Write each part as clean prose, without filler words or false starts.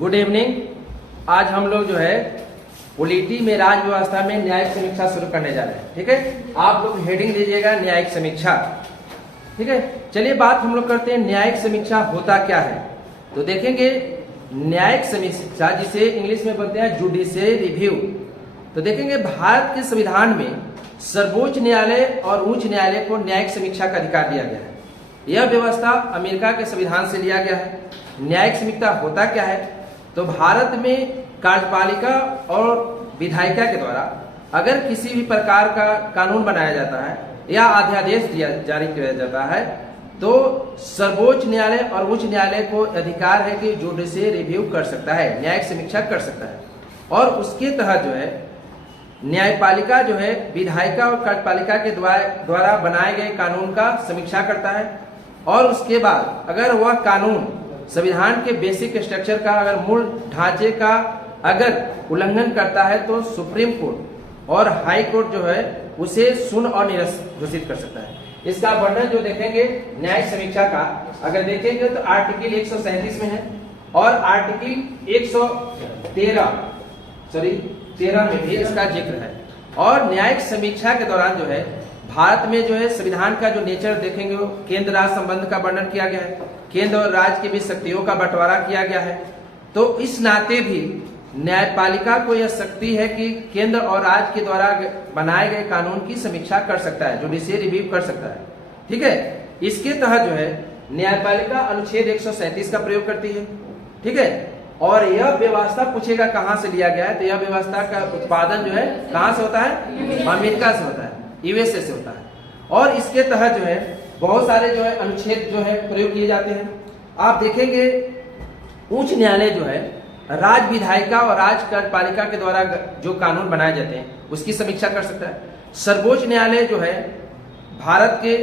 Good evening. आज हम लोग जो है पॉलिटी में राज्य व्यवस्था में न्यायिक समीक्षा शुरू करने जा रहे हैं। ठीक है, आप लोग हेडिंग दीजिएगा न्यायिक समीक्षा। ठीक है, चलिए बात हम लोग करते हैं न्यायिक समीक्षा होता क्या है। तो देखेंगे न्यायिक समीक्षा जिसे इंग्लिश में बोलते हैं जुडिशियल रिव्यू। तो देखेंगे भारत के संविधान में सर्वोच्च न्यायालय और उच्च न्यायालय को न्यायिक समीक्षा का अधिकार दिया गया है। यह व्यवस्था अमेरिका के संविधान से लिया गया है। न्यायिक समीक्षा होता क्या है, तो भारत में कार्यपालिका और विधायिका के द्वारा अगर किसी भी प्रकार का कानून बनाया जाता है या अध्यादेश जारी किया जाता है तो सर्वोच्च न्यायालय और उच्च न्यायालय को अधिकार है कि जुडिशियल रिव्यू कर सकता है, न्यायिक समीक्षा कर सकता है। और उसके तहत जो है न्यायपालिका जो है विधायिका और कार्यपालिका के द्वारा बनाए गए कानून का समीक्षा करता है। और उसके बाद अगर वह कानून संविधान के बेसिक स्ट्रक्चर का अगर मूल ढांचे का अगर उल्लंघन करता है तो सुप्रीम कोर्ट और हाई कोर्ट जो है उसे शून्य और निरस्त घोषित कर सकता है। इसका वर्णन जो देखेंगे न्यायिक समीक्षा का अगर देखेंगे तो आर्टिकल 137 में है और आर्टिकल 113 में भी इसका जिक्र है। और न्यायिक समीक्षा के दौरान जो है भारत में जो है संविधान का जो नेचर देखेंगे वो केंद्र राज्य संबंध का वर्णन किया गया है, केंद्र और राज्य के बीच शक्तियों का बंटवारा किया गया है। तो इस नाते भी न्यायपालिका को यह शक्ति है कि केंद्र और राज्य के द्वारा बनाए गए कानून की समीक्षा कर सकता है, जुडिशियल रिव्यू कर सकता है। ठीक है, इसके तहत जो है न्यायपालिका अनुच्छेद 137 का प्रयोग करती है। ठीक है, और यह व्यवस्था पूछेगा कहां से लिया गया है, तो यह व्यवस्था का उत्पादन जो है कहां से होता है, अमेरिका से होता है, यूएसए से होता है। और इसके तहत जो है बहुत सारे जो है अनुच्छेद जो है प्रयोग किए जाते हैं। आप देखेंगे उच्च न्यायालय जो है राज्य विधायिका और राज्य कार्यपालिका के द्वारा जो कानून बनाए जाते हैं उसकी समीक्षा कर सकता है। सर्वोच्च न्यायालय जो है भारत के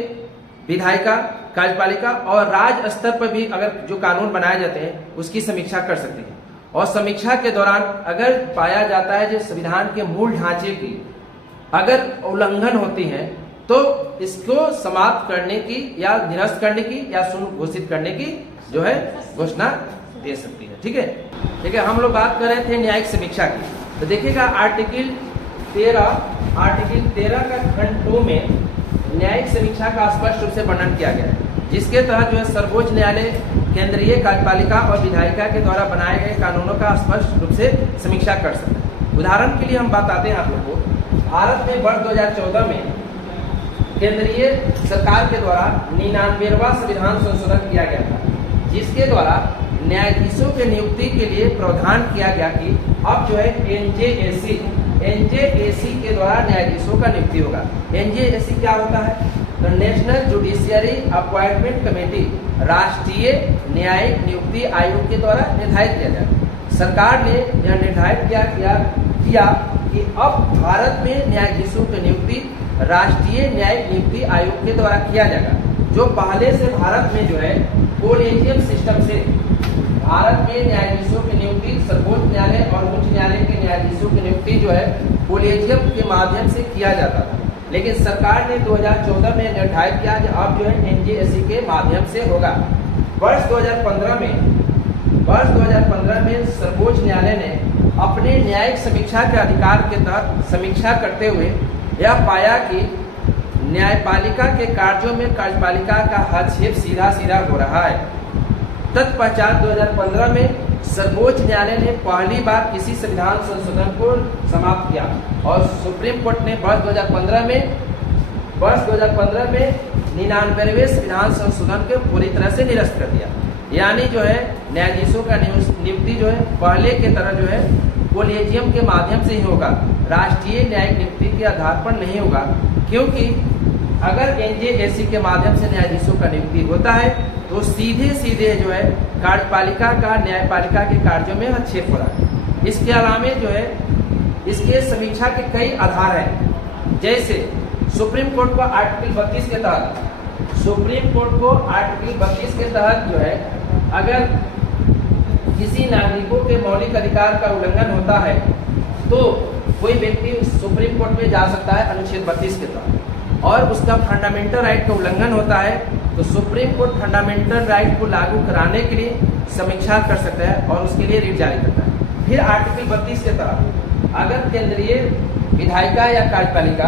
विधायिका, कार्यपालिका और राज्य स्तर पर भी अगर जो कानून बनाए जाते हैं उसकी समीक्षा कर सकती है। और समीक्षा के दौरान अगर पाया जाता है जो संविधान के मूल ढांचे की अगर उल्लंघन होती है तो इसको समाप्त करने की या निरस्त करने की या शून्य घोषित करने की जो है घोषणा दे सकती है। ठीक है, हम लोग बात कर रहे थे न्यायिक समीक्षा की। तो देखिएगा आर्टिकल 13 का खंड 2 में न्यायिक समीक्षा का स्पष्ट रूप से वर्णन किया गया है, जिसके तहत जो है सर्वोच्च न्यायालय केंद्रीय कार्यपालिका और विधायिका के द्वारा बनाए गए कानूनों का स्पष्ट रूप से समीक्षा कर सकता है। उदाहरण के लिए हम बताते हैं आप लोग को, भारत में वर्ष 2014 में केंद्रीय सरकार के द्वारा 99वां संविधान संशोधन किया गया था, जिसके द्वारा न्यायाधीशों के नियुक्ति के लिए प्रावधान किया गया कि अब जो है एनजेएसी के द्वारा न्यायाधीशों का नियुक्ति होगा। एनजेएसी क्या होता है, तो नेशनल जुडिशियरी अपॉइंटमेंट कमेटी, राष्ट्रीय न्यायिक नियुक्ति आयोग के द्वारा निर्धारित किया जाए। सरकार ने यह निर्धारित किया कि अब भारत में न्यायाधीशों की नियुक्ति राष्ट्रीय न्यायिक नियुक्ति आयोग के द्वारा किया जाएगा, जो पहले से भारत में जो है कोलेजियम सिस्टम से भारत में न्यायाधीशों की नियुक्ति सर्वोच्च न्यायालय और उच्च न्यायालय के न्यायाधीशों की नियुक्ति जो है कोलेजियम के माध्यम से किया जाता था। लेकिन सरकार ने 2014 में निर्धारित किया कि अब जो है एनजेएसी के माध्यम से होगा। वर्ष 2015 में सर्वोच्च न्यायालय ने अपने न्यायिक समीक्षा के अधिकार के तहत समीक्षा करते हुए यह पाया कि न्यायपालिका के कार्यों में कार्यपालिका का हस्तक्षेप सीधा हो रहा है। तत्पश्चात 2015 में सर्वोच्च न्यायालय ने पहली बार किसी संविधान संशोधन को समाप्त किया और सुप्रीम कोर्ट ने वर्ष 2015 में 99वें संविधान संशोधन को पूरी तरह से निरस्त कर दिया। यानी जो है न्यायाधीशों का नियुक्ति जो है पहले के तरह जो है कोलेजियम के माध्यम से ही होगा, राष्ट्रीय न्यायिक नियुक्ति के आधार पर नहीं होगा। क्योंकि अगर एनजेएसी के माध्यम से न्यायाधीशों का नियुक्ति होता है तो सीधे जो है कार्यपालिका का न्यायपालिका के कार्यों में हस्तक्षेप हो रहा है। इसके अलावा जो है इसके समीक्षा के कई आधार हैं, जैसे सुप्रीम कोर्ट को आर्टिकल 32 के तहत जो है अगर किसी नागरिकों के मौलिक अधिकार का उल्लंघन होता है तो कोई व्यक्ति सुप्रीम कोर्ट में जा सकता है अनुच्छेद 32 के तहत। और उसका फंडामेंटल राइट का उल्लंघन होता है तो सुप्रीम कोर्ट फंडामेंटल राइट को लागू कराने के लिए समीक्षा कर सकता है और उसके लिए रिट जारी करता है। फिर आर्टिकल 32 के तहत अगर केंद्रीय विधायिका या कार्यपालिका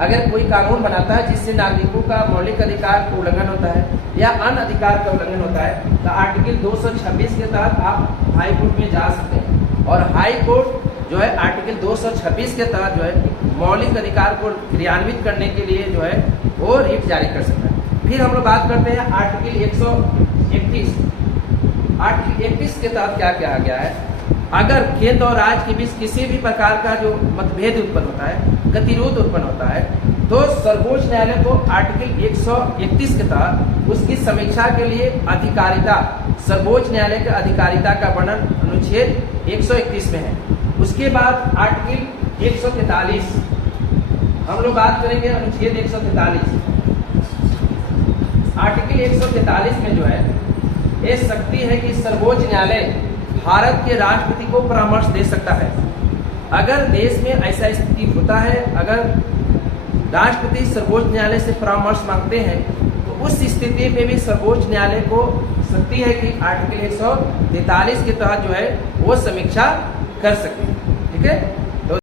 अगर कोई कानून बनाता है जिससे नागरिकों का मौलिक अधिकार का उल्लंघन होता है या अन्य अधिकार का उल्लंघन होता है, तो आर्टिकल 226 के तहत आप हाई कोर्ट में जा सकते हैं और हाई कोर्ट जो है आर्टिकल 226 के तहत जो है मौलिक अधिकार को क्रियान्वित करने के लिए जो है वो रिट जारी कर सकता है। फिर हम लोग बात करते हैं आर्टिकल 131। आर्टिकल 31 के तहत क्या कहा गया है, अगर केंद्र और राज्य के बीच किसी भी प्रकार का जो मतभेद उत्पन्न होता है, गतिरोध उत्पन्न होता है, तो सर्वोच्च न्यायालय को आर्टिकल 131 के तहत उसकी समीक्षा के लिए अधिकारिता, सर्वोच्च न्यायालय के अधिकारिता का वर्णन अनुच्छेद 131 में है। उसके बाद आर्टिकल 143 हम लोग बात करेंगे अनुच्छेद 143। आर्टिकल 143 में जो है ये शक्ति है कि सर्वोच्च न्यायालय भारत के राष्ट्रपति को परामर्श दे सकता है। अगर देश में ऐसा स्थिति होता है, अगर राष्ट्रपति सर्वोच्च न्यायालय से परामर्श मांगते हैं, तो उस स्थिति में भी सर्वोच्च न्यायालय को शक्ति है कि आर्टिकल 143 के तहत जो है वो समीक्षा कर सके। ठीक है।